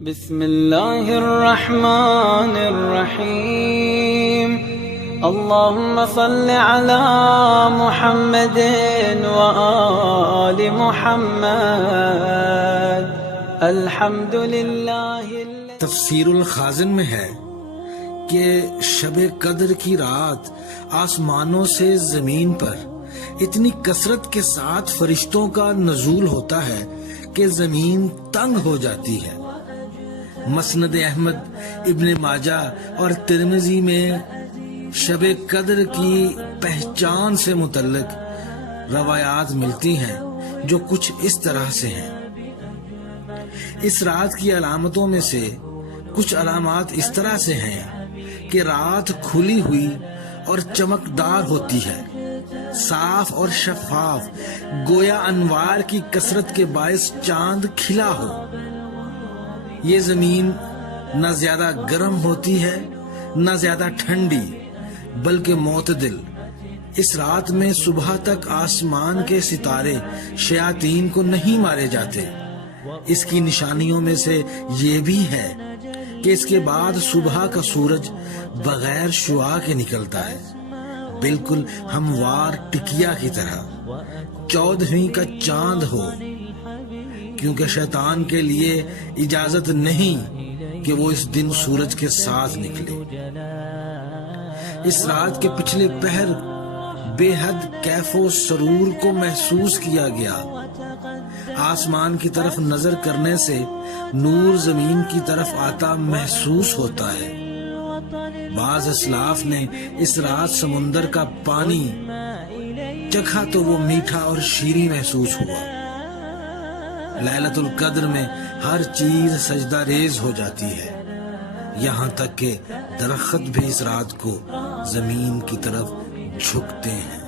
بسم اللہ الرحمن الرحیم اللہم صل علی محمد وآل محمد الحمدللہ۔ تفسیر الخازن میں ہے کہ شب قدر کی رات آسمانوں سے زمین پر اتنی کثرت کے ساتھ فرشتوں کا نزول ہوتا ہے کہ زمین تنگ ہو جاتی ہے۔ مسند احمد، ابن ماجہ اور ترمذی میں شب قدر کی پہچان سے متعلق روایات ملتی ہیں جو کچھ اس طرح سے ہیں۔ اس رات کی علامتوں میں سے کچھ علامات اس طرح سے ہیں کہ رات کھلی ہوئی اور چمکدار ہوتی ہے، صاف اور شفاف، گویا انوار کی کثرت کے باعث چاند کھلا ہو۔ یہ زمین نہ زیادہ گرم ہوتی ہے نہ زیادہ ٹھنڈی، بلکہ معتدل۔ اس رات میں صبح تک آسمان کے ستارے شیاطین کو نہیں مارے جاتے۔ اس کی نشانیوں میں سے یہ بھی ہے کہ اس کے بعد صبح کا سورج بغیر شعاع کے نکلتا ہے، بالکل ہموار ٹکیا کی طرح، 14ویں کا چاند ہو، کیونکہ شیطان کے لیے اجازت نہیں کہ وہ اس دن سورج کے ساتھ نکلے۔ اس رات کے پچھلے پہر بے حد کیف و سرور کو محسوس کیا گیا۔ آسمان کی طرف نظر کرنے سے نور زمین کی طرف آتا محسوس ہوتا ہے۔ بعض اسلاف نے اس رات سمندر کا پانی چکھا تو وہ میٹھا اور شیریں محسوس ہوا۔ لیلۃ القدر میں ہر چیز سجدہ ریز ہو جاتی ہے، یہاں تک کہ درخت بھی اس رات کو زمین کی طرف جھکتے ہیں۔